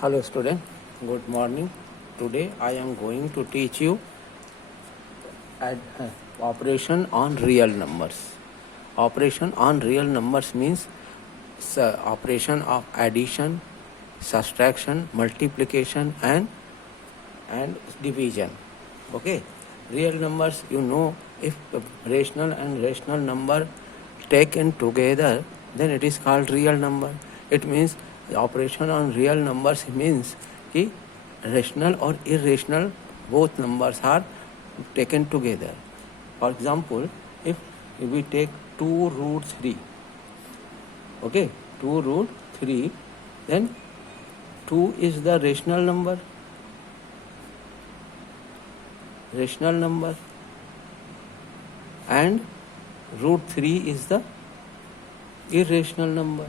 Hello student, good morning. Today I am going to teach you operation on real numbers. Operation on real numbers means operation of addition, subtraction, multiplication and division. Okay, real numbers, you know, if rational and rational number taken together, then it is called real number. It means the operation on real numbers means कि rational or irrational both numbers are taken together. For example, if we take 2 root 3, okay, 2 root 3, then 2 is the rational number, and root 3 is the irrational number.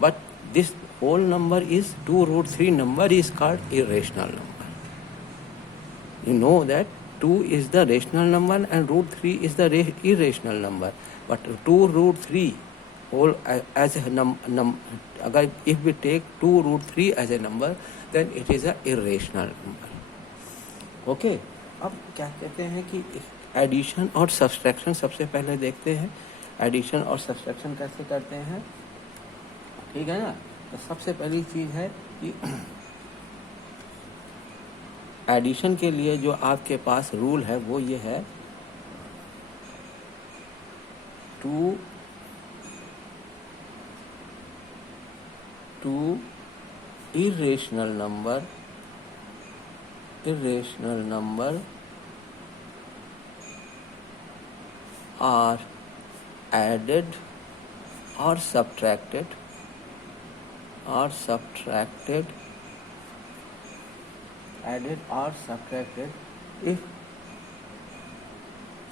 But this whole number is 2 root 3 number is called irrational number. You know that 2 is the rational number and root 3 is the irrational number. But 2 root 3 whole as a number, if we take 2 root 3 as a number, then it is a irrational number. Okay, अब क्या कहते हैं कि addition और subtraction सबसे पहले देखते हैं. एडिशन और सब्सट्रैक्शन कैसे करते हैं, ठीक है ना. तो सबसे पहली चीज़ है कि एडिशन के लिए जो आपके पास रूल है वो ये है, to irrational number are added or subtracted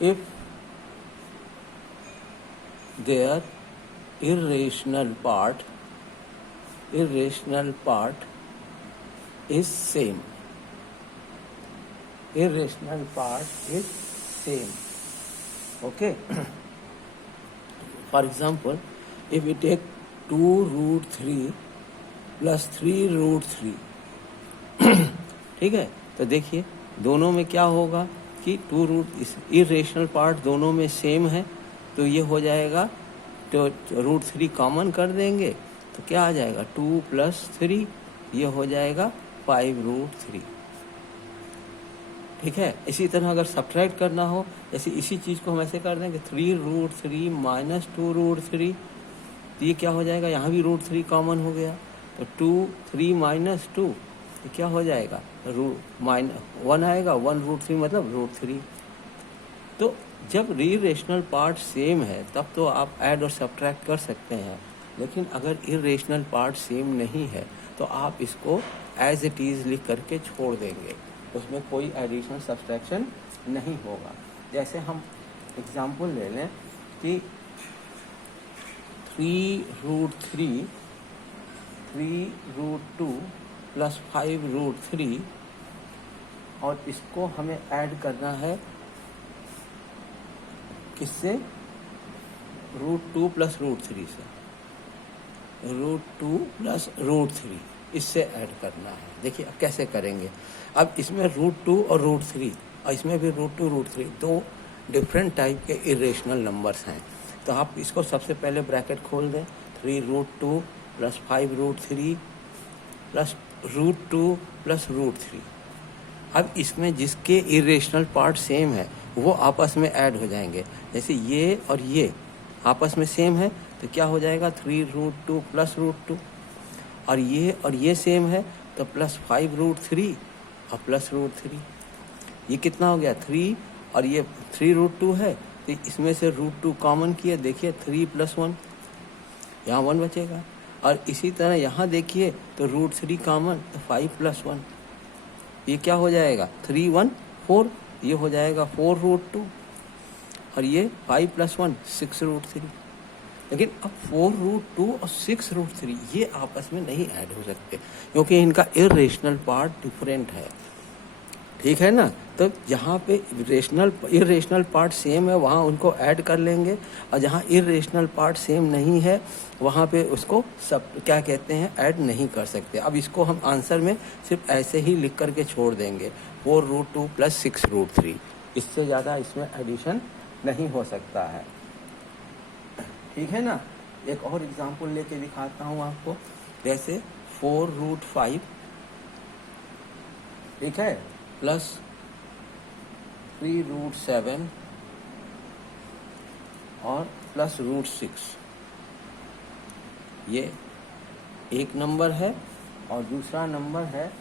if their irrational part is same. Okay. For example, if we take 2 root 3 plus 3 root 3, ठीक है, तो देखिए दोनों में क्या होगा कि 2 रूट इरेशनल पार्ट दोनों में सेम है, तो ये हो जाएगा, तो रूट 3 कॉमन कर देंगे तो क्या आ जाएगा, 2 plus 3, ये हो जाएगा 5 root 3. ठीक है. इसी तरह अगर सब्ट्रैक्ट करना हो, जैसे इसी चीज़ को हम ऐसे कर देंगे 3 root 3 minus 2 root 3, तो ये क्या हो जाएगा, यहाँ भी रूट 3 कॉमन हो गया, तो 2 3 minus 2, तो क्या हो जाएगा, -1 आएगा, 1 root 3 मतलब रूट 3. तो जब इरेशनल पार्ट सेम है तब तो आप ऐड और सब्ट्रैक्ट कर सकते हैं, लेकिन अगर इरेशनल पार्ट सेम नहीं है तो आप इसको एज इट इज़ लिख करके छोड़ देंगे, उसमें कोई एडिशन सब्सट्रैक्शन नहीं होगा. जैसे हम एग्जांपल ले लें कि 3 root 2 plus 5 root 3, और इसको हमें ऐड करना है किससे, रूट 2 plus रूट 3 से, रूट 2 plus रूट 3 इससे ऐड करना है. देखिए अब कैसे करेंगे. अब इसमें रूट 2 और रूट 3, और इसमें भी रूट 2 रूट 3, दो डिफरेंट टाइप के इरेशनल नंबर्स हैं. तो आप इसको सबसे पहले ब्रैकेट खोल दें, 3 root 2 plus 5 root 3 plus root 2 plus root 3. अब इसमें जिसके इरेशनल पार्ट सेम है वो आपस में ऐड हो जाएंगे. जैसे ये और ये आपस में सेम है तो क्या हो जाएगा, 3 root 2 plus रूट 2, और ये सेम है तो प्लस 5 root 3 और प्लस रूट 3. ये कितना हो गया, 3, और ये 3 root 2 है तो इसमें से रूट 2 कॉमन किया, देखिए 3 plus 1, यहाँ 1 बचेगा. और इसी तरह यहाँ देखिए तो रूट 3 कॉमन, तो 5 plus 1, ये क्या हो जाएगा, 3 1 4, ये हो जाएगा 4 root 2, और ये 5 plus 1 6 root 3. लेकिन अब 4 root 2 और 6 root 3 ये आपस में नहीं ऐड हो सकते क्योंकि इनका इरेशनल पार्ट डिफरेंट है. ठीक है ना। तो जहाँ पे रेशनल इरेशनल पार्ट सेम है वहाँ उनको ऐड कर लेंगे, और जहाँ इरेशनल पार्ट सेम नहीं है वहाँ पे उसको सब क्या कहते हैं ऐड नहीं कर सकते। अब इसको हम आंसर में सिर्फ ऐसे ही लिख करके छोड़ देंगे 4√2 + 6√3, इससे ज़्यादा इसमें एडिशन नहीं हो सकता है। ठीक है ना। एक और एग्जांपल लेके दिखाता हूँ आपको, जैसे 4√5, ठीक है, प्लस 3√7 और प्लस √6, ये एक नंबर है, और दूसरा नंबर है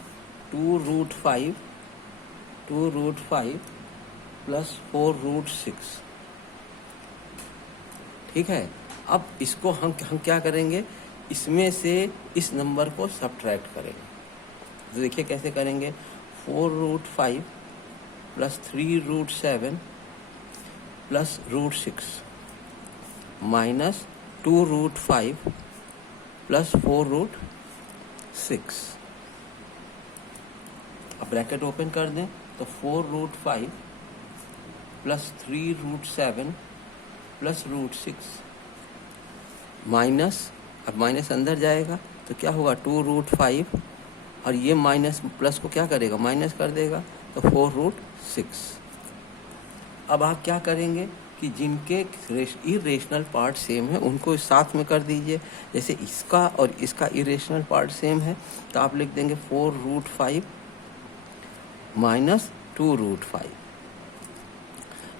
2√5 प्लस 4√6, ठीक है। अब इसको हम क्या करेंगे, इसमें से इस नंबर को सब्ट्रैक्ट करेंगे। तो देखिए कैसे करेंगे, 4√5 प्लस 3√7 प्लस √6 माइनस 2√5 प्लस 4√6। अब ब्रैकेट ओपन कर दें तो 4√5 प्लस 3√7 प्लस √6 माइनस, अब माइनस अंदर जाएगा तो क्या होगा 2√5, और ये माइनस प्लस को क्या करेगा, माइनस कर देगा, तो 4√6। अब आप क्या करेंगे कि जिनके इरेशनल पार्ट सेम है उनको साथ में कर दीजिए। जैसे इसका और इसका इरेशनल पार्ट सेम है तो आप लिख देंगे 4√5 माइनस 2√5,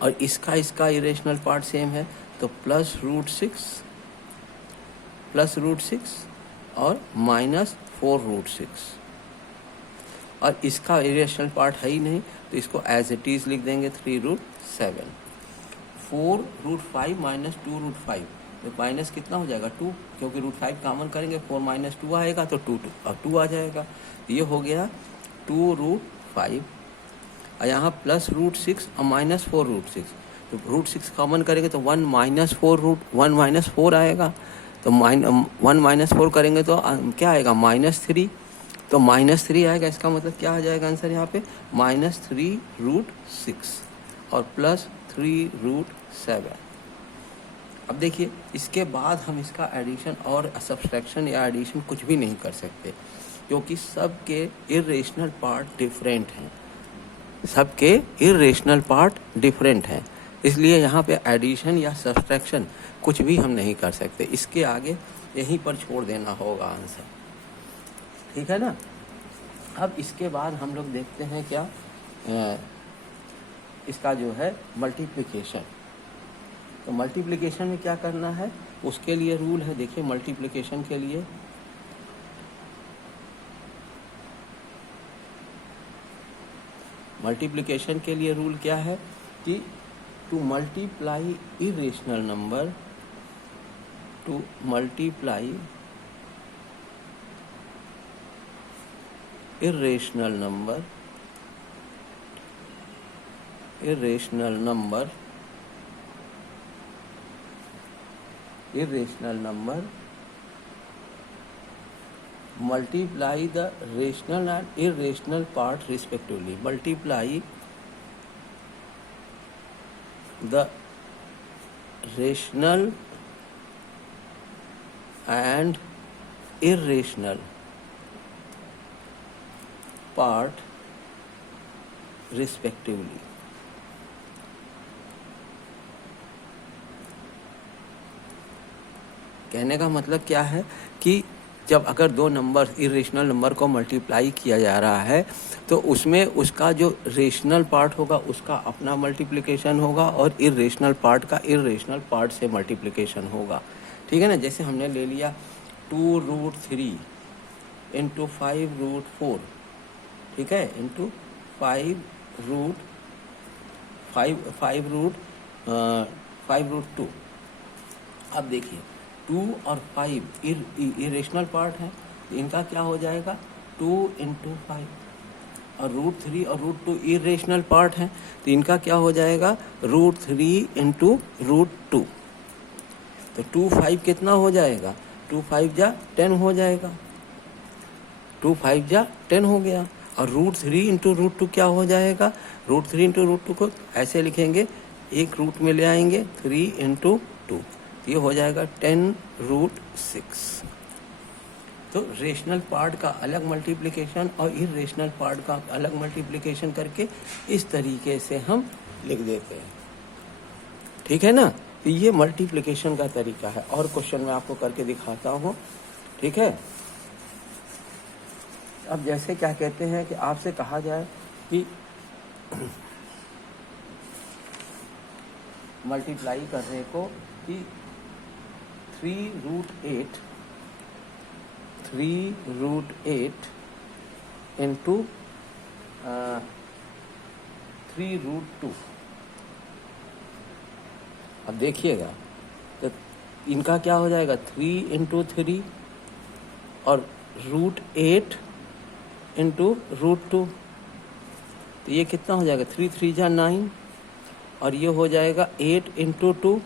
और इसका इरेशनल पार्ट सेम है तो प्लस √6 और माइनस 4√6, और इसका इरेशनल पार्ट है ही नहीं तो इसको एज इट इज लिख देंगे 3√7। 4√5 माइनस 2√5, तो माइनस कितना हो जाएगा 2, क्योंकि √5 कॉमन करेंगे 4 माइनस 2 आएगा तो 2 आ जाएगा। ये हो गया 2√5, और यहाँ प्लस √6 और माइनस 4√6, तो √6 कॉमन करेंगे तो 1 माइनस 4 आएगा, तो 1 माइनस 4 करेंगे तो क्या आएगा -3, तो -3 आएगा। इसका मतलब क्या आ जाएगा आंसर यहाँ पे -3√6 और प्लस 3√7। अब देखिए इसके बाद हम इसका एडिशन और सब्सट्रैक्शन या एडिशन कुछ भी नहीं कर सकते, क्योंकि सबके इरेशनल पार्ट डिफरेंट हैं, सबके इरेशनल पार्ट डिफरेंट हैं, इसलिए यहाँ पे एडिशन या सब्सट्रैक्शन कुछ भी हम नहीं कर सकते। इसके आगे यहीं पर छोड़ देना होगा आंसर, ठीक है ना। अब इसके बाद हम लोग देखते हैं क्या इसका जो है मल्टीप्लिकेशन। तो मल्टीप्लिकेशन में क्या करना है, उसके लिए रूल है। देखिए मल्टीप्लिकेशन के लिए रूल क्या है कि to multiply irrational number multiply the rational and irrational part respectively. Multiply the rational and irrational part respectively. कहने का मतलब क्या है कि जब अगर दो नंबर इरेशनल नंबर को मल्टीप्लाई किया जा रहा है तो उसमें उसका जो रेशनल पार्ट होगा उसका अपना मल्टीप्लिकेशन होगा और इरेशनल पार्ट का इरेशनल पार्ट से मल्टीप्लिकेशन होगा, ठीक है ना। जैसे हमने ले लिया 2√3 इंटू 5√4, ठीक है, इंटू 5√2। अब देखिए 2 और 5 इरेशनल पार्ट है, तो इनका क्या हो जाएगा 2 इंटू 5, और √3 और √2 इरेशनल पार्ट है तो इनका क्या हो जाएगा √3 इंटू √2। तो 2 5 कितना हो जाएगा, 2 5 जा 10 हो जाएगा, 2 5 जा 10 हो गया। और √3 इंटू √2 क्या हो जाएगा, √3 इंटू √2 को ऐसे लिखेंगे, एक रूट में ले आएंगे 3 इंटू 2, ये हो जाएगा 10√6। तो रेशनल पार्ट का अलग मल्टीप्लिकेशन और इरेशनल पार्ट का अलग मल्टीप्लिकेशन करके इस तरीके से हम लिख देते हैं, ठीक है ना। तो ये मल्टीप्लिकेशन का तरीका है, और क्वेश्चन मैं आपको करके दिखाता हूँ, ठीक है। अब जैसे क्या कहते हैं कि आपसे कहा जाए कि मल्टीप्लाई करने को कि 3√8 इंटू 3√2। अब देखिएगा तो इनका क्या हो जाएगा, 3 इंटू 3 और √8 इंटू √2, तो ये कितना हो जाएगा, 3 3 जा 9, और ये हो जाएगा 8 इंटू 2,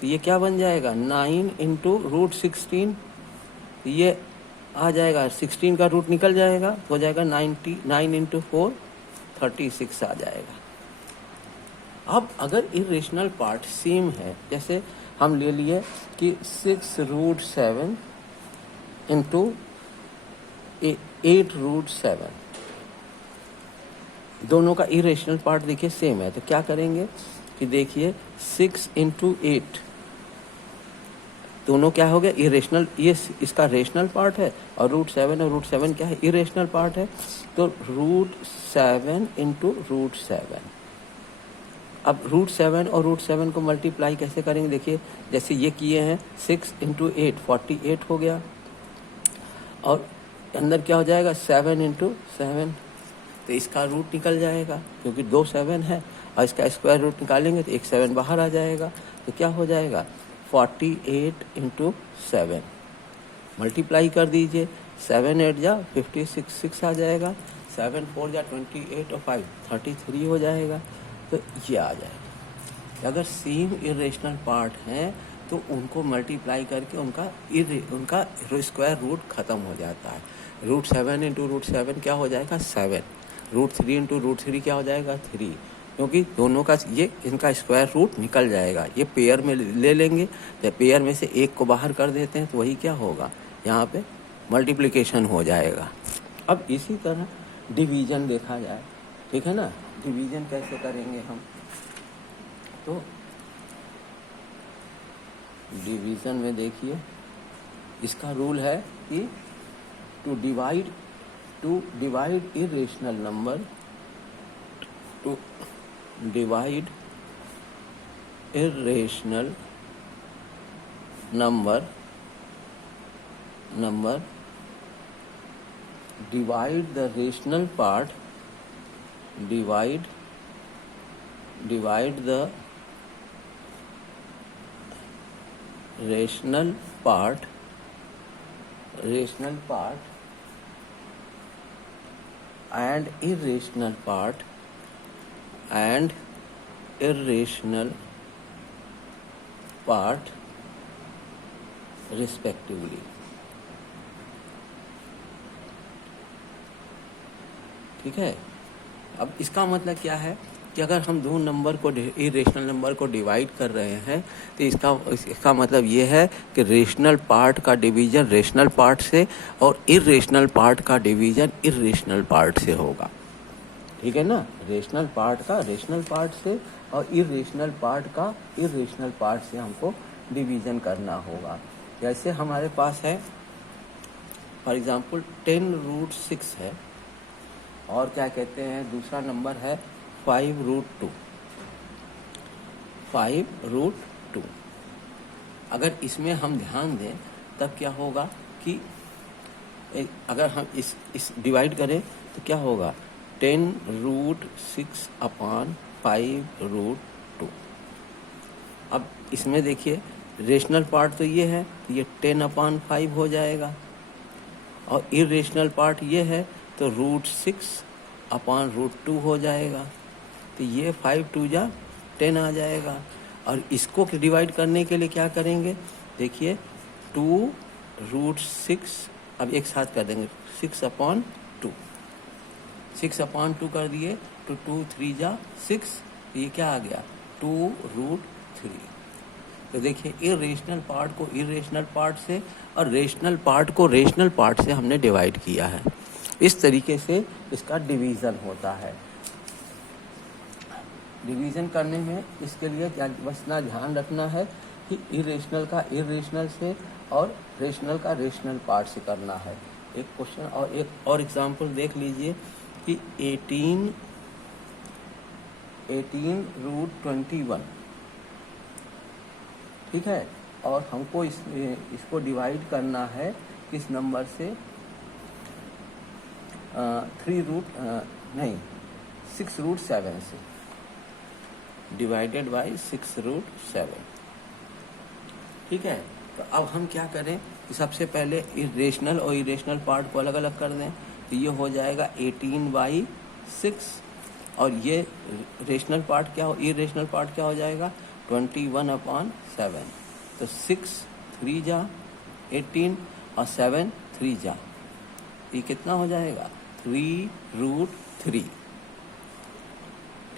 तो ये क्या बन जाएगा 9 इंटू √16, तो ये आ जाएगा 16 का रूट निकल जाएगा, तो हो जाएगा 9 इंटू 4 36 आ जाएगा। अब अगर इरेशनल पार्ट सेम है, जैसे हम ले लिए कि 6√7 इंटू 8√7, दोनों का इरेशनल पार्ट देखिए सेम है, तो क्या करेंगे कि देखिए 6 इंटू 8, दोनों क्या हो गया इरेशनल, ये इसका रेशनल पार्ट है, और √7 और √7 क्या है, इरेशनल पार्ट है, तो √7 इंटू √7। अब √7 और √7 को मल्टीप्लाई कैसे करेंगे, देखिए जैसे ये किए हैं 6 इंटू 8 48 हो गया, और अंदर क्या हो जाएगा 7 इंटू 7, तो इसका रूट निकल जाएगा क्योंकि 2 7 है, और इसका स्क्वायर रूट निकालेंगे तो एक 7 बाहर आ जाएगा, तो क्या हो जाएगा 48 इंटू 7, मल्टीप्लाई कर दीजिए, 7 8 जा 56 6 आ जाएगा, 7 4 जा 28 और 5 33 हो जाएगा, तो ये आ जाएगा। अगर सेम इरेशनल पार्ट हैं तो उनको मल्टीप्लाई करके उनका स्क्वायर रूट खत्म हो जाता है। √7 इंटू √7 क्या हो जाएगा 7, √3 इंटू √3 क्या हो जाएगा 3, क्योंकि दोनों का ये इनका स्क्वायर रूट निकल जाएगा। ये पेयर में ले लेंगे, तो पेयर में से एक को बाहर कर देते हैं, तो वही क्या होगा यहाँ पे मल्टीप्लिकेशन हो जाएगा। अब इसी तरह डिवीजन देखा जाए, ठीक है ना, डिवीजन कैसे करेंगे हम, तो डिवीजन में देखिए इसका रूल है कि to divide irrational number, to divide irrational number divide the rational part, divide the rational part and irrational part respectively। ठीक है। अब इसका मतलब क्या है कि अगर हम दो नंबर को इरेशनल नंबर को डिवाइड कर रहे हैं तो इसका मतलब ये है कि रेशनल पार्ट का डिवीजन रेशनल पार्ट से और इरेशनल पार्ट का डिवीजन इरेशनल पार्ट से होगा। ठीक है ना, रेशनल पार्ट का रेशनल पार्ट से और इरेशनल पार्ट का इरेशनल पार्ट से हमको डिवीजन करना होगा। जैसे हमारे पास है फॉर एग्जांपल 10√6 है और क्या कहते हैं दूसरा नंबर है 5√2। अगर इसमें हम ध्यान दें तब क्या होगा कि अगर हम इस डिवाइड करें तो क्या होगा 10√6 अपॉन 5√2। अब इसमें देखिए रेशनल पार्ट तो ये है तो ये 10/5 हो जाएगा और इरेशनल पार्ट ये है तो √6/√2 हो जाएगा। तो ये 5 2 जा 10 आ जाएगा। और इसको डिवाइड करने के लिए क्या करेंगे, देखिए 2√6 अब एक साथ कर देंगे 6/2 6/2 कर दिए तो 2 3 जा 6, ये क्या आ गया 2√3। तो देखिए इरेशनल पार्ट को इरेशनल पार्ट से और रेशनल पार्ट को रेशनल पार्ट से हमने डिवाइड किया है। इस तरीके से इसका डिवीज़न होता है। डिवीज़न करने में इसके लिए क्या बस ना ध्यान रखना है कि इरेशनल का इरेशनल से और रेशनल का रेशनल पार्ट से करना है। एक क्वेश्चन और एक और एग्जांपल देख लीजिए कि 18√21, ठीक है, और हमको इसको डिवाइड करना है किस नंबर से 6√7 से, डिवाइडेड बाय 6√7, ठीक है। तो अब हम क्या करें कि सबसे पहले इरेशनल और इरेशनल पार्ट को अलग अलग कर दें। तो ये हो जाएगा 18/6 और ये रेशनल पार्ट क्या हो इरेशनल पार्ट क्या हो जाएगा 21/7। तो 6 3 जा 18 और 7 3 जा, ये कितना हो जाएगा 3√3,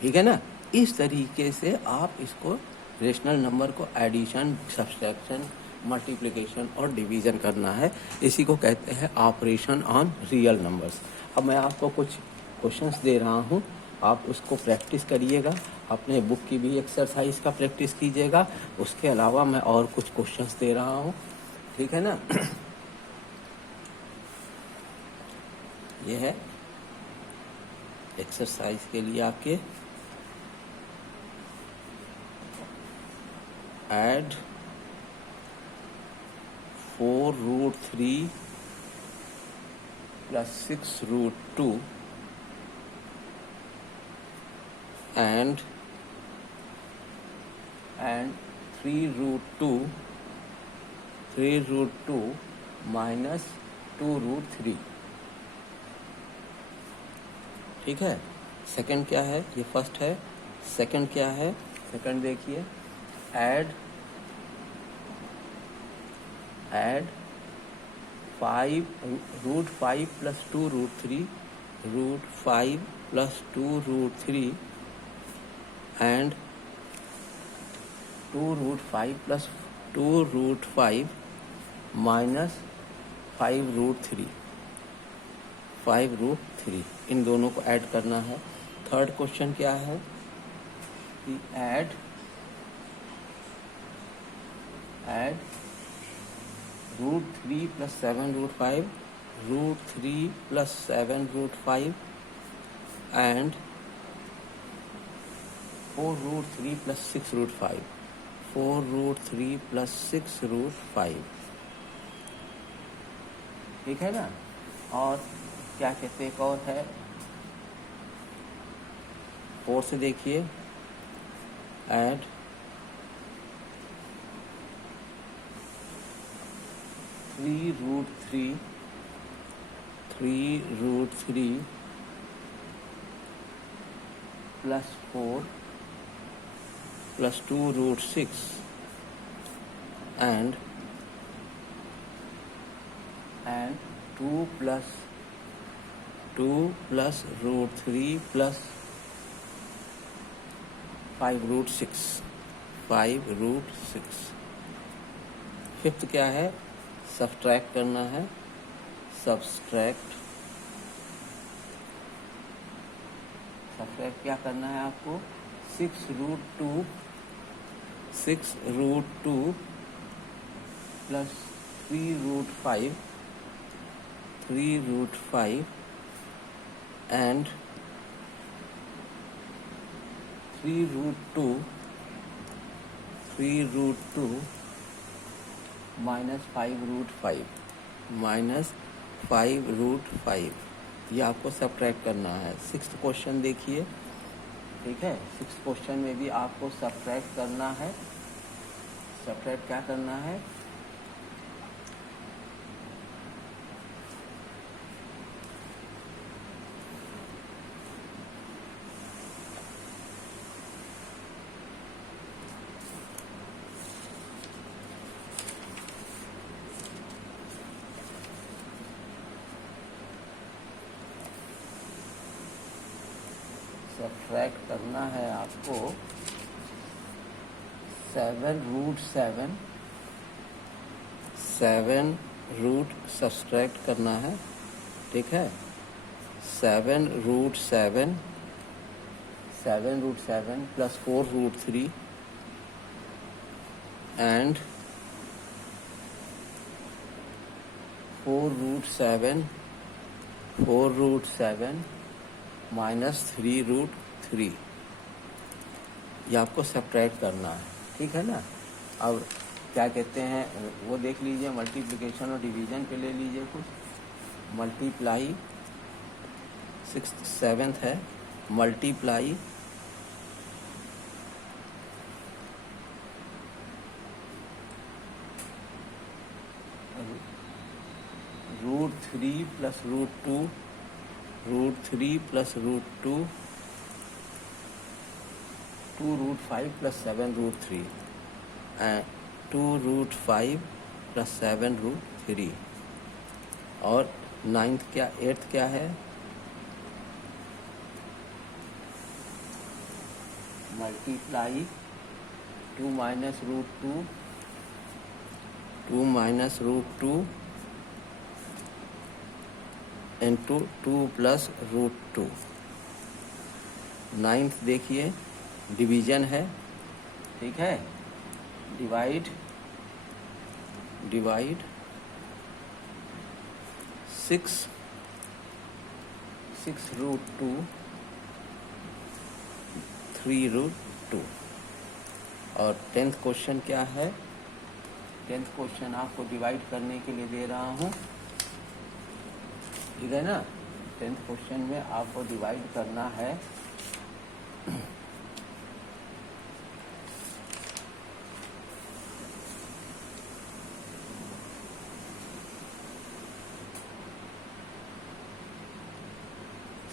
ठीक है ना। इस तरीके से आप इसको रेशनल नंबर को एडिशन, सब्सट्रैक्शन, मल्टीप्लिकेशन और डिवीज़न करना है। इसी को कहते हैं ऑपरेशन ऑन रियल नंबर्स। अब मैं आपको कुछ क्वेश्चंस दे रहा हूँ, आप उसको प्रैक्टिस करिएगा, अपने बुक की भी एक्सरसाइज का प्रैक्टिस कीजिएगा। उसके अलावा मैं और कुछ क्वेश्चंस दे रहा हूँ, ठीक है ना। ये है एक्सरसाइज के लिए आपके add 4√3 plus 6√2 and 3√2 minus 2√3, ठीक है। सेकंड क्या है, ये फर्स्ट है। सेकंड क्या है, सेकंड देखिए add 5√5 plus 2√3 √5 plus 2√3 and 2√5 plus 2√5 minus 5√3 इन दोनों को ऐड करना है। थर्ड क्वेश्चन क्या है कि add √3 plus 7√5 √3 plus 7√5 and 4√3 plus 6√5 4√3 plus 6√5, ठीक है ना। और क्या कहते हैं, एक और है 4 से देखिए add 3√3 plus 4 plus 2√6 and 2 plus √3 plus 5√6 fifth क्या है, सब्सट्रैक्ट करना है। सब्सट्रैक्ट क्या करना है आपको 6√2 plus 3√5 and 3√2 minus 5√5 ये आपको सब्ट्रैक्ट करना है। सिक्स्थ क्वेश्चन देखिए, ठीक है। सिक्स्थ क्वेश्चन में भी आपको सब्ट्रैक्ट करना है। सब्ट्रैक्ट क्या करना है, सब्ट्रैक्ट करना है आपको 7√7 7 सब्ट्रैक्ट करना है, ठीक है। 7√7 प्लस 4√3 एंड 4√7 माइनस 3√3, ये आपको सब्ट्रैक्ट करना है, ठीक है ना। अब क्या कहते हैं वो देख लीजिए, मल्टीप्लिकेशन और डिवीजन पे ले लीजिए कुछ। मल्टीप्लाई 7th है, multiply √3 plus √2 √3 plus √2 2√5 plus 7√3 and 2√5 plus 7√3 और 8th क्या है, multiply 2 minus √2 into 2 plus √2। 9th देखिए डिवीजन है, ठीक है। डिवाइड 6√2 3√2 और 10th क्वेश्चन क्या है। 10th क्वेश्चन आपको डिवाइड करने के लिए दे रहा हूँ, ठीक है ना। 10th क्वेश्चन में आपको डिवाइड करना है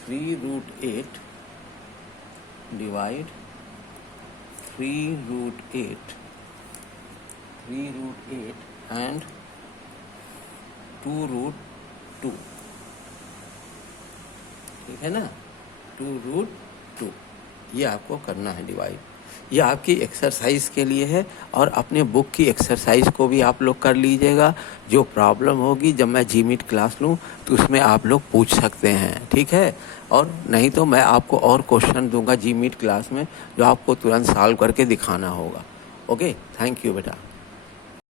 3√8 डिवाइड 3√8 एंड 2√2, ठीक है ना। 2√2 ये आपको करना है डिवाइड। ये आपकी एक्सरसाइज के लिए है और अपने बुक की एक्सरसाइज को भी आप लोग कर लीजिएगा। जो प्रॉब्लम होगी जब मैं जीमीट क्लास लूँ तो उसमें आप लोग पूछ सकते हैं, ठीक है। और नहीं तो मैं आपको और क्वेश्चन दूंगा जीमीट क्लास में जो आपको तुरंत सॉल्व करके दिखाना होगा। ओके, थैंक यू बेटा।